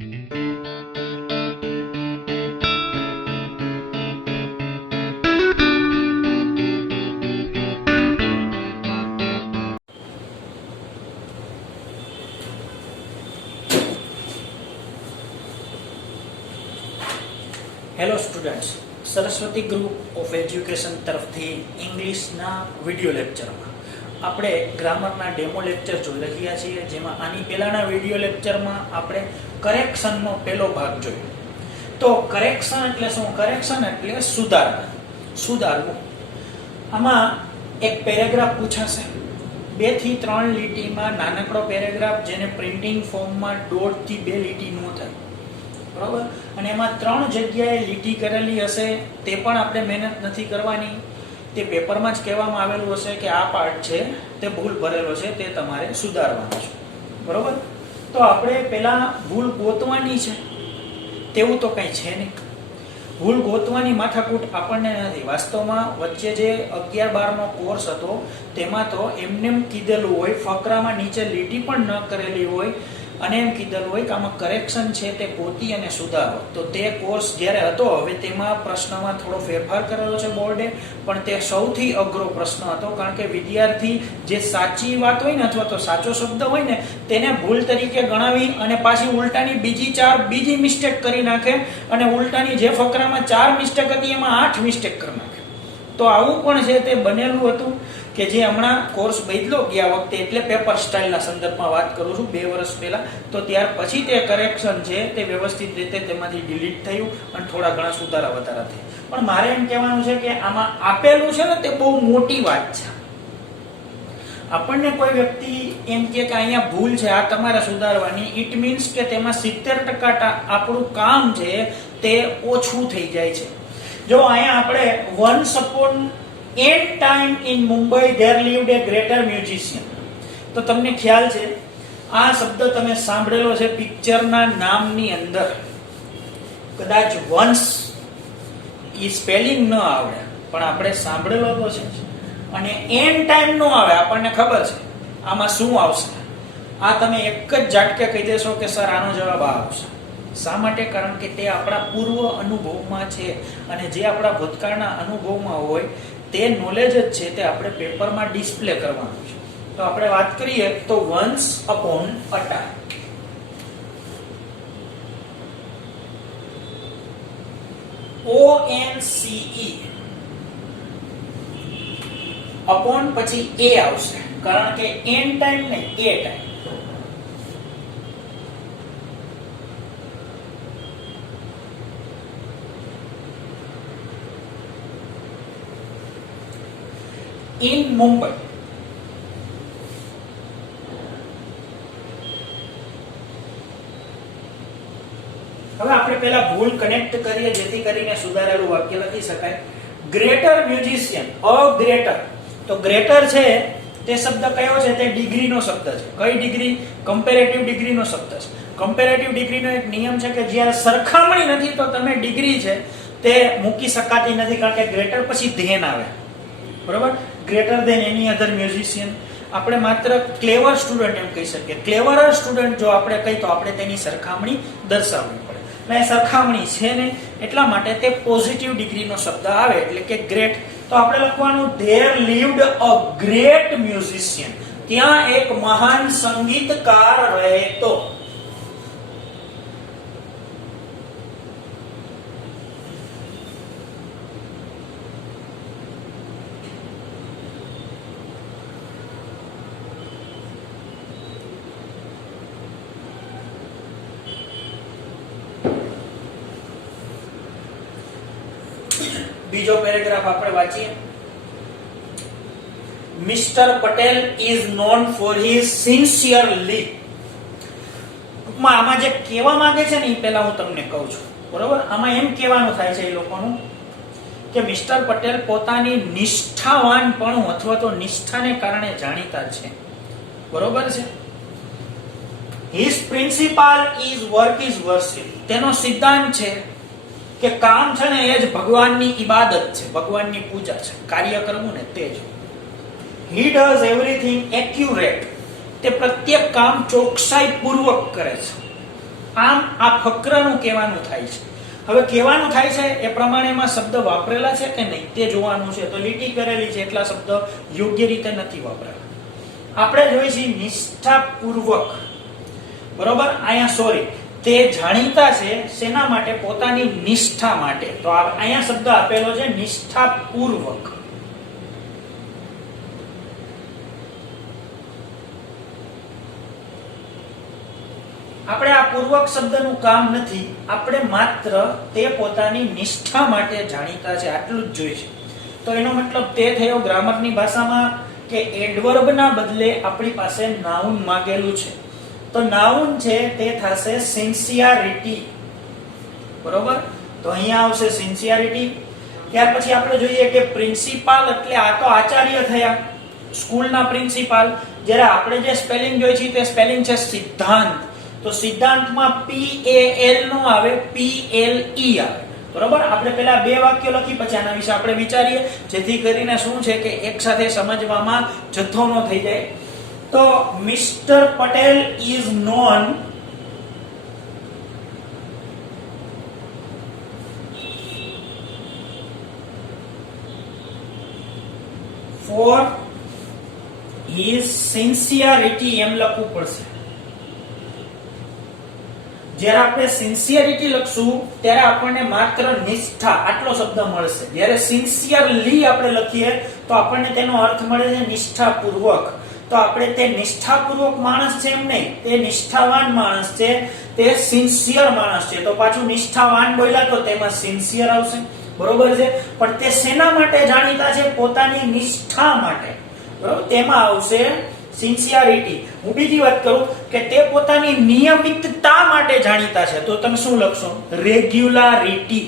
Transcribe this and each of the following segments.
Hello students, Saraswati group of education તરફથી ઇંગ્લિશના video લેક્ચરમાં આપણે ગ્રામરના ડેમો લેક્ચર જોઈ રહ્યા છીએ, જેમાં આની પહેલાંના વિડીયો લેક્ચરમાં આપણે કરેક્શનનો પહેલો ભાગ જોયો. તો કરેક્શન એટલે શું? કરેક્શન એટલે સુધારવું. આમાં એક પેરેગ્રાફ પૂછાશે, 2 થી 3 લીટીમાં નાનકડો પેરેગ્રાફ, જેને પ્રિન્ટિંગ ફોર્મમાં 1.5 થી 2 લીટી ન થાય, બરોબર. અને એમાં 3 જગ્યાએ લીટી કરેલી હશે, તે પણ આપણે મહેનત નથી કરવાની. તે પેપરમાં જ કહેવામાં આવેલું હશે કે આ પાર્ટ છે તે ભૂલ ભરેલો છે, તે તમારે સુધારવાનો છે, બરોબર. તો આપણે પહેલા ભૂલ ગોતવાની છે, તેવું તો કંઈ છે નહીં. ભૂલ ગોતવાની માથાકૂટ આપણને નથી. વાસ્તવમાં વચ્ચે જે 11-12નો કોર્સ હતો તેમાં તો એમને કીધેલું હોય, ફકરામાં નીચે લીટી પણ ન કરેલી હોય અને એમ કીધેલું હોય કે આમાં કરેક્શન છે તે ગોતી અને સુધારો. તો તે કોર્સ જ્યારે હતો, હવે તેમાં પ્રશ્નમાં થોડો ફેરફાર કરેલો છે બોર્ડે, પણ તે સૌથી અઘરો પ્રશ્ન હતો, કારણ કે વિદ્યાર્થી જે સાચી વાત હોય ને અથવા તો સાચો શબ્દ હોય ને તેને ભૂલ તરીકે ગણાવી અને પાછી ઉલટાની બીજી મિસ્ટેક કરી નાખે, અને ઉલટાની જે ફકરામાં 4 મિસ્ટેક હતી એમાં 8 મિસ્ટેક કરી નાખે. તો આવું પણ છે તે બનેલું હતું કે જે હમણાં કોર્સ બદલ્યો ગયા વખતે, એટલે પેપર સ્ટાઇલના સંદર્ભમાં વાત કરું છું, 2 વર્ષ પહેલા. તો ત્યાર પછી તે કરેક્શન છે તે વ્યવસ્થિત રીતે તેમાંથી ડિલીટ થયું અને થોડા ઘણા સુધારા વધારા થયા. પણ મારે એમ કહેવાનું છે કે આમાં આપેલું છે ને તે બહુ મોટી વાત છે. આપણને કોઈ વ્યક્તિ એમ કે અહીંયા ભૂલ છે, આ તમારે સુધારવાની, ઇટ મીન્સ કે તેમાં 70% આપણું કામ છે તે ઓછું થઈ જાય છે. જો અહીંયા આપણે once upon a time in Mumbai there lived a greater musician, તો તમને ખ્યાલ છે આ શબ્દ તમે સાંભળેલો છે પિક્ચરના નામની અંદર. કદાચ once એ સ્પેલિંગ ન આવડે પણ આપણે સાંભળેલો તો છે, અને એન ટાઈમ નો આવે, આપણને ખબર છે આમાં શું આવશે. આ તમે એક જ ઝાટકે કહી દેશો કે સર આનો જવાબ આ આવશે. શા માટે? કારણ કે તે આપણા પૂર્વ અનુભવમાં છે, અને જે આપણા ભૂતકાળના અનુભવમાં હોય તે નોલેજ જ છે તે આપણે પેપરમાં ડિસ્પ્લે કરવાનું છે. તો આપણે વાત કરીએ તો once upon a time. ONCE, upon પછી a આવશે, કારણ કે n ટાઈમ ને a ટાઈમ. in Mumbai. હવે આપણે પહેલા ભૂલ કનેક્ટ કરીએ જેથી કરીને સુધારેલું વાક્ય લખી શકાય. ગ્રેટર મ્યુઝિશિયન, અ ગ્રેટર. તો ગ્રેટર છે તે શબ્દ કયો છે? તે ડિગ્રીનો શબ્દ છે. કઈ ડિગ્રી? કમ્પેરેટિવ ડિગ્રીનો શબ્દ છે. કમ્પેરેટિવ ડિગ્રીનો એક નિયમ છે કે જ્યારે સરખામણી નથી તો તમે ડિગ્રી છે તે મૂકી શકાતી નથી, કારણ કે ગ્રેટર પછી ધેન આવે, બરોબર. ગ્રેટર ધેન એની અધર મ્યુઝિશિયન. આપણે માત્ર ક્લેવર સ્ટુડન્ટ એમ કહી શકીએ. ક્લેવરર સ્ટુડન્ટ જો આપણે કહી તો આપણે તેની સરખામણી દર્શાવવી પડે. એટલે સરખામણી છે ને, એટલા માટે તે પોઝિટિવ ડિગ્રીનો શબ્દ આવે, એટલે કે ગ્રેટ. તો આપણે લખવાનું there lived a great musician. ત્યાં એક મહાન સંગીતકાર રહેતો. બીજો પેરેગ્રાફ આપણે વાંચીએ. Mister Patel is known for his sincerely. ટૂંકમાં આમાં જે કહેવા માંગે છે ને એ પહેલા હું તમને કહું છું, બરોબર. આમાં એમ કહેવાનું થાય છે એ લોકોનું કે મિસ્ટર પટેલ પોતાની નિષ્ઠાવાનપણું અથવા તો નિષ્ઠાને કારણે જાણીતા છે, બરોબર છે. His principal is work is worship. તેનો સિદ્ધાંત છે કે કામ છે ને એ જ ભગવાનની ઇબાદત છે, ભગવાનની પૂજા છે, કાર્ય કરવું ને તે જ. He does everything accurate. તે પ્રત્યેક કામ ચોકસાઈ પૂર્વક કરે છે. આમ આ ફક્રનું કહેવાનું થાય છે. હવે કહેવાનું થાય છે એ પ્રમાણેમાં શબ્દ વાપરેલા છે કે નહીં તે જોવાનું છે. તો લીટી કરેલી છે એટલા શબ્દ યોગ્ય રીતે નથી વાપરેલા. આપણે જોઈએ છીએ નિષ્ઠાપૂર્વક, બરોબર. અહીંયા સોરી, તે જાણીતા છે શેના માટે? પોતાની નિષ્ઠા માટે. તો અહીંયા શબ્દ આપેલો છે નિષ્ઠાપૂર્વક. આપણે આ પૂર્વક શબ્દનું કામ નથી, આપણે માત્ર તે પોતાની નિષ્ઠા માટે જાણીતા છે આટલું જ જોઈશે. તો એનો મતલબ તે થયો ગ્રામરની ભાષામાં કે એડવર્બના બદલે આપણી પાસે નાઉન માંગેલું છે. તો નાઉન છે તે થશે સિન્સિયરિટી, બરોબર. તો અહીંયા આવશે સિન્સિયરિટી. ત્યાર પછી આપણે જોઈએ કે પ્રિન્સિપાલ એટલે આ તો આચાર્ય થયા, સ્કૂલના પ્રિન્સિપાલ. જ્યારે આપણે જે સ્પેલિંગ જોઈ છે તે સ્પેલિંગ છે સિદ્ધાંત. તો સિદ્ધાંતમાં PAL નો આવે, PLE આવે, બરોબર. આપણે પહેલા બે વાક્યો લખી પછી આના વિશે આપણે વિચારીએ, જેથી કરીને શું છે કે એક સાથે સમજવામાં જથ્થો ન થઈ જાય. તો mister Patel is known for his sincerity, એમ લખવું પડશે. જ્યારે આપણે સિન્સિયરિટી લખશું ત્યારે આપણને માત્ર નિષ્ઠા આટલો શબ્દ મળશે. જ્યારે સિન્સિયરલી આપણે લખીએ તો આપણને તેનો અર્થ મળે છે નિષ્ઠાપૂર્વક. તો આપણે તે નિષ્ઠાપૂર્વક માણસ છે એમ નહીં, તે નિષ્ઠાવાન માણસ છે, તે સિન્સિયર માણસ છે. તો પાછું નિષ્ઠાવાન બોલ્યા તો તેમાં સિન્સિયર આવશે, બરોબર છે. પણ તે શેના માટે જાણીતા છે? પોતાની નિષ્ઠા માટે, બરોબર. તેમાં આવશે સિન્સિયરિટી. હું બીજી વાત કરું કે તે પોતાની નિયમિતતા માટે જાણીતા છે. તો તમે શું લખશો? રેગ્યુલારિટી.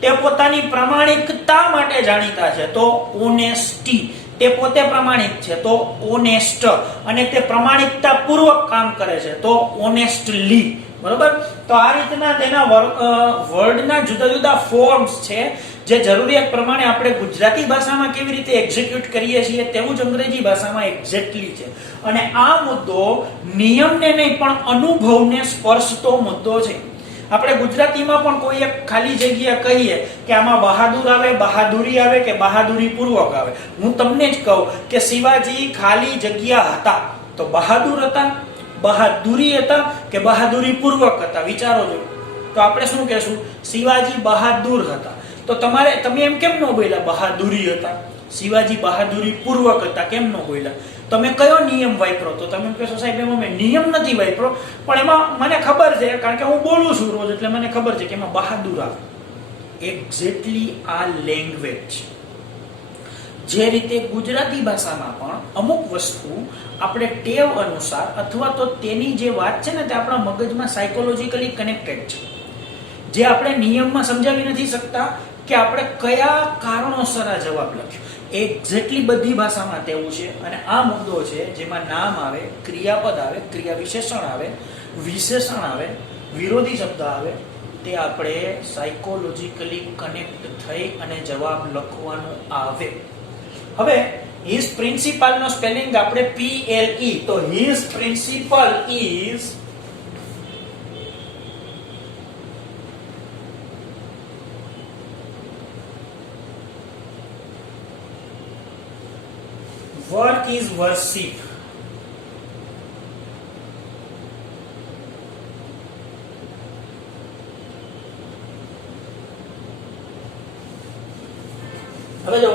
તે પોતાની પ્રામાણિકતા માટે જાણીતા છે. તો ઓનેસ્ટી. તે પોતે પ્રામાણિક છે તો ઓનેસ્ટ. અને તે પ્રામાણિકતા પૂર્વક કામ કરે છે તો ઓનેસ્ટલી, બરોબર. તો આ રીતના તેના વર્ડના જુદા જુદા ફોર્મ્સ છે જે જરૂરિયાત પ્રમાણે આપણે ગુજરાતી ભાષામાં કેવી રીતે એક્ઝિક્યુટ કરીએ છીએ તેવું જ અંગ્રેજી ભાષામાં એક્ઝેક્ટલી છે. અને આ મુદ્દો નિયમને નહીં પણ અનુભવને સ્પર્શતો મુદ્દો છે. આપણે ગુજરાતીમાં પણ કોઈ એક ખાલી જગ્યા કહીએ કે આમાં બહાદુર આવે, બહાદુરી આવે કે બહાદુરી પૂર્વક આવે. હું તમને જ કહું કે શિવાજી ખાલી જગ્યા હતા, તો બહાદુર હતા, બહાદુરી હતા કે બહાદુરી પૂર્વક હતા? વિચારો જો. તો આપણે શું કહેશું? શિવાજી બહાદુર હતા. તો તમે એમ કેમ ન બોલ્યા બહાદુરી હતા? શિવાજી બહાદુરી પૂર્વક હતા કેમ ન બોલ્યા? તમે કયો નિયમ વાપરો? તો તમે કહેશો સાહેબ એમાં મેં નિયમ નથી વાપરો, પણ એમાં મને ખબર છે કારણ કે હું બોલું છું રોજ, એટલે મને ખબર છે કે એમાં બહાદુર આવે. એક્ઝેક્ટલી આ લેંગ્વેજ. જે રીતે ગુજરાતી ભાષામાં પણ અમુક વસ્તુ આપણે ટેવ અનુસાર અથવા તો તેની જે વાત છે ને તે આપણા મગજમાં સાયકોલોજીકલી કનેક્ટેડ છે, જે આપણે નિયમમાં સમજાવી નથી શકતા કે આપણે કયા કારણોસર આ જવાબ લખ્યો. એક્ઝેક્ટલી બધી ભાષામાં તેવું છે. અને આ મુદ્દો છે જેમાં નામ આવે, ક્રિયાપદ આવે, ક્રિયા વિશેષણ આવે, વિશેષણ આવે, વિરોધી શબ્દ આવે, તે આપણે સાયકોલોજીકલી કનેક્ટ થઈ અને જવાબ લખવાનો આવે. હવે હિઝ પ્રિન્સિપલ નો સ્પેલિંગ આપણે PLE. તો his principal is work is worship. હવે જો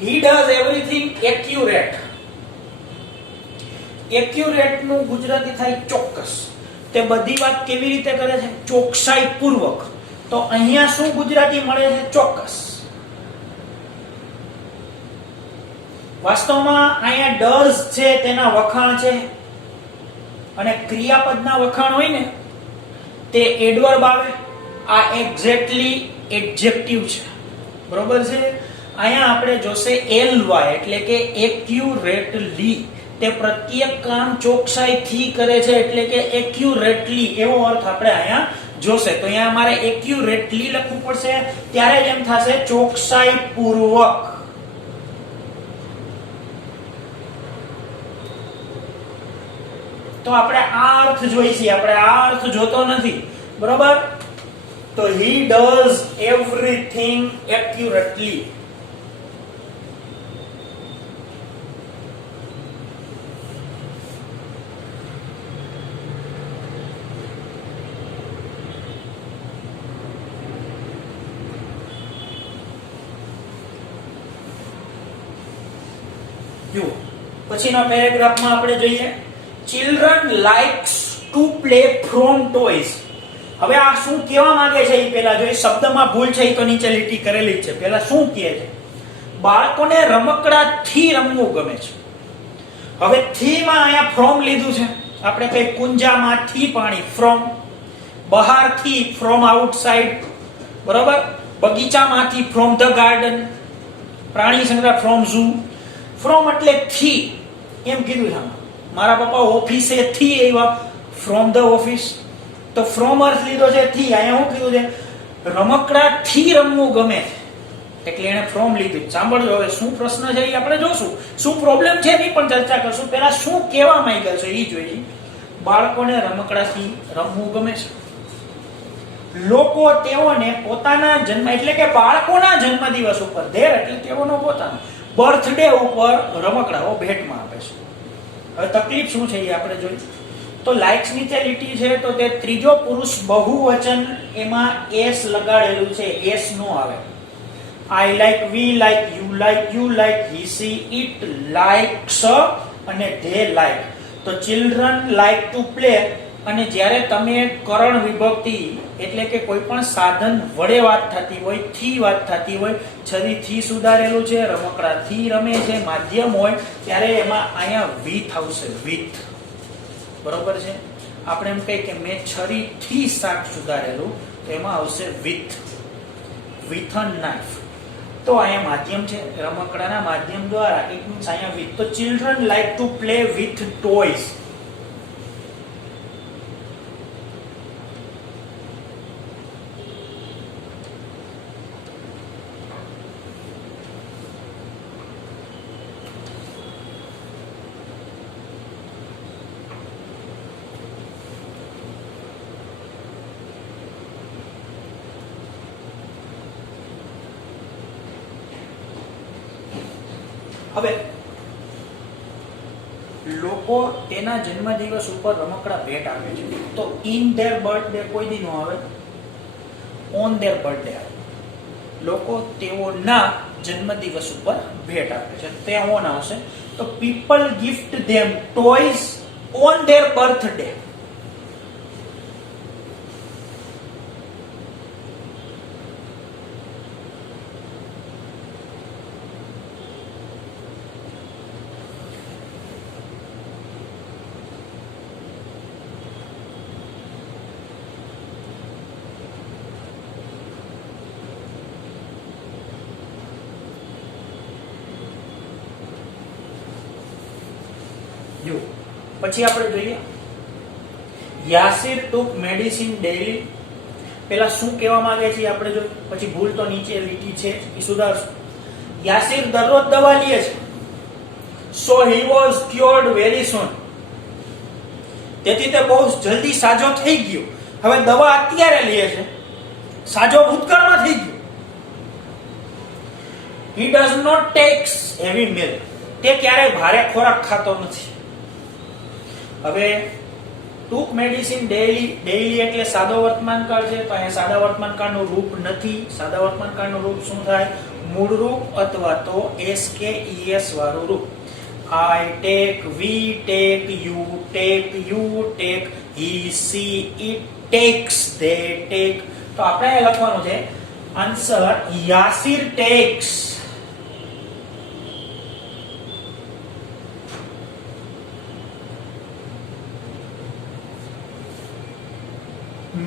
he does everything accurate. accurate નું ગુજરાતી થાય ચોક્કસ. તે બધી વાત કેવી રીતે કરે છે? ચોકસાઈ પૂર્વક. તો અહીંયા શું ગુજરાતી મળે છે? ચોક્કસ. વાસ્તવમાં અહીંયા ડઝ છે તેના વખાણ છે, અને ક્રિયાપદના વખાણ હોય ને તે એડવર્બ આવે. આ એક્ઝેક્ટલી એડજેક્ટિવ છે, બરોબર છે. અહીંયા આપણે જોશે ly એટલે કે એક્યુરેટલી. તે પ્રત્યેક કામ ચોકસાઈથી કરે છે એટલે કે એક્યુરેટલી એવો અર્થ આપણે અહીંયા જોશે. તો અહીંયા અમારે એક્યુરેટલી લખવું પડશે, ત્યારે જ એમ થશે ચોકસાઈ પૂર્વક. તો આપણે આ અર્થ જોઈશે, આપણે આ અર્થ જોતો નથી, બરોબર? તો he does everything accurately. જો પછીના પેરેગ્રાફમાં આપણે જોઈએ children likes to play from toys. હવે આ શું કહેવા માંગે છે એ પહેલા જો શબ્દમાં ભૂલ છે એ તો નીચે લીટી કરેલી છે. પહેલા શું કહે છે? બાળકોને રમકડાથી રમવું ગમે છે. હવે થી માં અહીંયા ફ્રોમ લીધું છે. આપણે કઈ કુંજામાંથી પાણી, ફ્રોમ. બહારથી, ફ્રોમ આઉટસાઇડ, બરાબર? બગીચામાંથી, ફ્રોમ ધ ગાર્ડન. પ્રાણી સંગ્રહ, ફ્રોમ ઝૂ. ફ્રોમ એટલે થી એમ કીધું છે. મારા પપ્પા ઓફિસે થી આવ્યા, ફ્રોમ ધ ઓફિસ. તો ફ્રોમ અર્થ લીધો છે થી. અહીંયા શું કીધું છે? રમકડા થી રમવું ગમે એટલે એને ફ્રોમ લીધું. સાંભળજો, હવે શું પ્રશ્ન છે એ આપણે જોશું, શું પ્રોબ્લેમ છે એ પણ ચર્ચા કરશું. પહેલા શું કહેવા માંગ્યા છે એ જોઈએ. બાળકોને રમકડાથી રમવું ગમે છે. લોકો તેઓને પોતાના જન્મ એટલે કે બાળકોના જન્મદિવસ ઉપર, ધેર એટલે તેઓનો પોતાનો બર્થડે ઉપર રમકડાઓ ભેટમાં આપે છે. હવે તકલીફ શું છે એ આપણે જોઈએ. તો લાઇક્સ નીચે લીટી છે તો તે ત્રીજો પુરુષ બહુવચન, એમાં એસ લગાડેલું છે, એસ નો આવે. I like, V like, you like, you like, he she it likes અને ધે લાઈક. તો ચિલ્ડ્રન લાઈક ટુ પ્લે. અને જ્યારે તમે કરણ વિભક્તિ એટલે કે કોઈ પણ સાધન વડે વાત થતી હોય, થી વાત થતી હોય, છરી થી સુધારેલું છે, રમકડા થી રમે છે, માધ્યમ હોય, ત્યારે એમાં અહીંયા વિથ આવશે, વિથ. બરોબર છે? આપણે એમ કહીએ કે મેં છરી થી શાક સુધારેલું, તો એમાં આવશે વિથ, વિથ અ નાઇફ. તો અહીંયા માધ્યમ છે, રમકડાના માધ્યમ દ્વારા, ઇટ મીન્સ અહીંયા વિથ. તો children like to play with toys. હવે લોકો તેના જન્મદિવસ ઉપર રમકડા ભેટ આપે છે. તો ઇન ધેર બર્થડે કોઈ દી નો આવે, ઓન ધેર બર્થડે આવે. લોકો તેઓના જન્મદિવસ ઉપર ભેટ આપે છે, ત્યાં ઓન આવશે. તો people gift them toys on there birthday. જો પછી આપણે જોઈએ યાસિર ટુક મેડિસિન ડેઈલી. પેલા શું કહેવા માંગે છે આપણે જોઈએ, પછી ભૂલ તો નીચે લીટી છે એ સુધારશું. યાસિર દરરોજ દવા લે છે. સો હી વોઝ ક્યોર્ડ વેરી સૂન. તેથી તે બહુ જલ્દી સાજો થઈ ગયો. હવે દવા અત્યારે લે છે, સાજો ભૂતકાળમાં થઈ ગયો. He does not takes heavy milk. તે ક્યારેય ભારે ખોરાક ખાતો નથી. હવે ટુક મેડિસિન ડેઈલી, ડેઈલી એટલે સાદો વર્તમાનકાળ છે, તો અહીંયા સાદા વર્તમાનકાળનું રૂપ નથી. સાદા વર્તમાનકાળનું રૂપ શું થાય? મૂળ રૂપ અથવા તો એસ કે ઈએસ વાળું રૂપ. I take, we take, you take, you take, he she it takes, they take. તો આપણે અહીંયા લખવાનું છે answer Yasir takes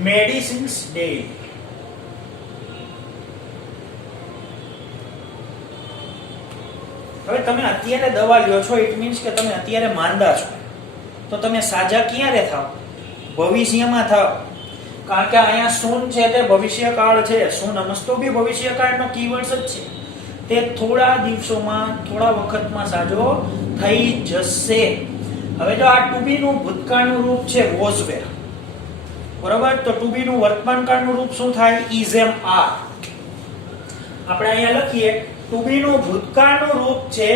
medicines daily. હવે તમે અત્યારે દવા લ્યો છો, ઇટ મીન્સ કે તમે અત્યારે માંદા છો. તો તમે સાજા ક્યારે થાવ? ભવિષ્યમાં થાવ. કારણ કે અહીંયા સૂન છે તે ભવિષ્યકાળ છે. સૂન નમસ્તો બી ભવિષ્યકાળનો કીવર્ડ્સ જ છે. તે થોડા દિવસોમાં, થોડા વખતમાં સાજો થઈ જશે. હવે જો આ ટુ બી નું ભૂતકાળનું રૂપ છે વોઝ વેર, બરોબર, તો ટુ બી નું વર્તમાનકાળનું રૂપ શું થાય? Is am are. આપણે અહીંયા લખીએ ટુ બી નું ભૂતકાળનું રૂપ છે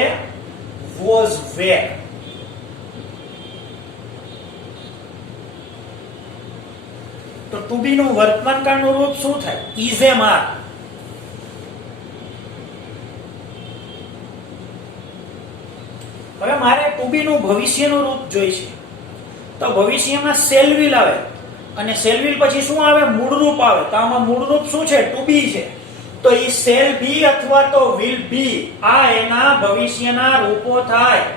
વોઝ વેર. તો ટુ બી નું વર્તમાનકાળનું રૂપ શું થાય? Is am are. હવે મારે ટુ બી નું ભવિષ્યનું રૂપ જોઈ છે, તો ભવિષ્યમાં શેલ વિલ આવે અને શેલ વિલ પછી શું આવે? મૂળ રૂપ આવે. તો આમાં મૂળ રૂપ શું છે? ટુ બી છે. તો ઈ શેલ બી અથવા તો વિલ બી, આ એના ભવિષ્યના રૂપો થાય.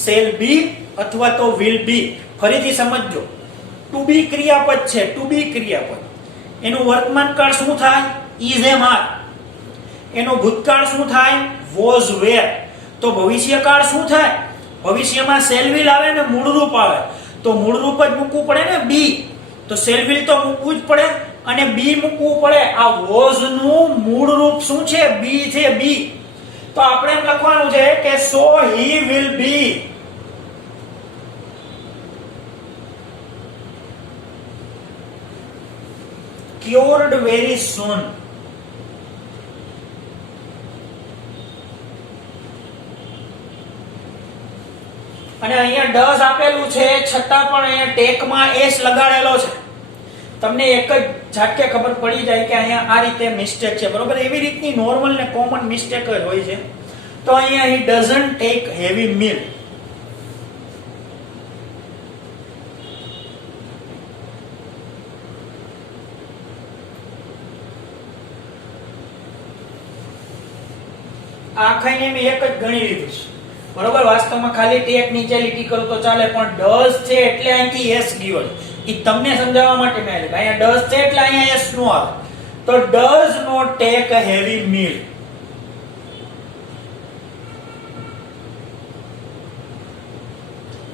શેલ બી અથવા તો વિલ બી. ફરીથી સમજજો, ટુ બી ક્રિયાપદ છે, ટુ બી ક્રિયાપદ. એનું વર્તમાનકાળ શું થાય? Is am are. એનું ભૂતકાળ શું થાય? Was were. તો ભવિષ્યકાળ શું થાય? ભવિષ્યમાં શેલ વિલ આવે ને મૂળ રૂપ આવે. તો મૂળ રૂપ જ મૂકવું પડે ને, બી. તો શેલ વિલ તો મૂકવું જ પડે અને બી મૂકવું પડે. આ વોઝ નું મૂળ રૂપ શું છે? બી છે, બી. તો આપણે એમ લખવાનું છે કે so he will be. cured very soon. અને અહીંયા ડઝ આપેલું છે છતાં પણ અહીંયા ટેકમાં એસ લગાડેલો છે. તમને એક જ ઝાટકે ખબર પડી જાય કે અહીંયા આ રીતે મિસ્ટેક છે, બરોબર. એવી રીતની નોર્મલ ને કોમન મિસ્ટેક જ હોય છે. તો અહીંયા he doesn't take heavy meal. આખાઈને મેં એક જ ગણી લીધું છે, બરોબર. વાસ્તવમાં ખાલી ટેક નીચે લીટી કરું તો ચાલે, પણ ડઝ છે એટલે અહીંથી એસ ગયો છે. ઈ તમને સમજાવવા માટે મેં લીધું. અહીંયા ડઝ છે એટલે અહીંયા એસ નો આવે. તો does not take a heavy meal.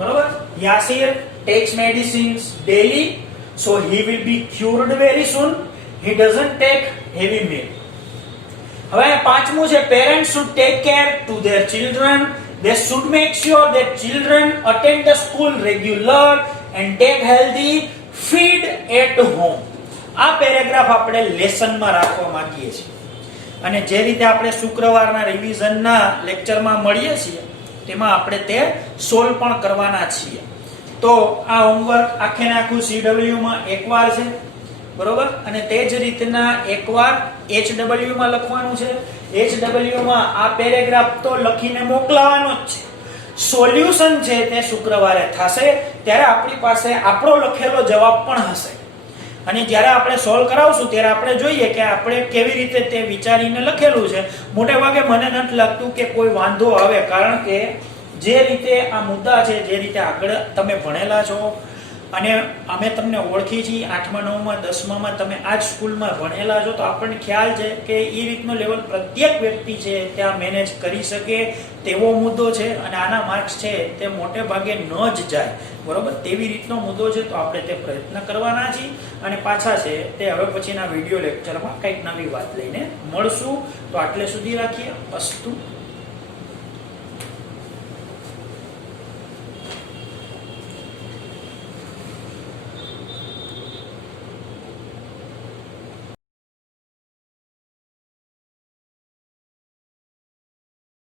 બરોબર. Yasir takes medicines daily, so he will be cured very soon. He doesn't take heavy meal. હવે પાંચમું છે parents should take care to their children. They should make sure that children attend the school regular and take healthy feed at home. આ paragraph આપણે લેસનમાં રાખવા માંગીએ છીએ અને જે રીતે આપણે શુક્રવારના રિવિઝનના લેક્ચરમાં મળીએ છીએ તેમાં આપણે તે સોલ્વ પણ કરવાના છીએ. તો આ હોમવર્ક આખે આખું CW માં એકવાર છે, બરોબર. અને તે જ રીતના એકવાર HW માં લખવાનું છે. HW માં આ પેરેગ્રાફ તો લખીને મોકલવાનો જ છે. સોલ્યુશન છે તે શુક્રવારે થશે, ત્યારે આપણી પાસે આપણો લખેલો જવાબ પણ હશે. અને જ્યારે આપણે સોલ્વ કરાવશું ત્યારે આપણે જોઈએ કે આપણે કેવી રીતે તે વિચારીને લખેલું છે. મોટે ભાગે મને નથી લાગતું કે કોઈ વાંધો આવે, કારણ કે જે રીતે આ મુદ્દા છે, જે રીતે આગળ તમે ભણેલા છો અને અમે તમને ઓળખી છીએ, 8મા 9મા 10મામાં તમે આ જ સ્કૂલમાં ભણેલા છો, તો આપણને ખ્યાલ છે કે એ રીતનો લેવલ પ્રત્યેક વ્યક્તિ છે ત્યાં મેનેજ કરી શકે તેવો મુદ્દો છે. અને આના માર્ક્સ છે તે મોટે ભાગે ન જ જાય, બરોબર. તેવી રીતનો મુદ્દો છે, તો આપણે તે પ્રયત્ન કરવાના છીએ. અને પાછા છે તે હવે પછીના વિડીયો લેક્ચરમાં કંઈક નવી વાત લઈને મળશું. તો આટલે સુધી રાખીએ. અસ્તુ.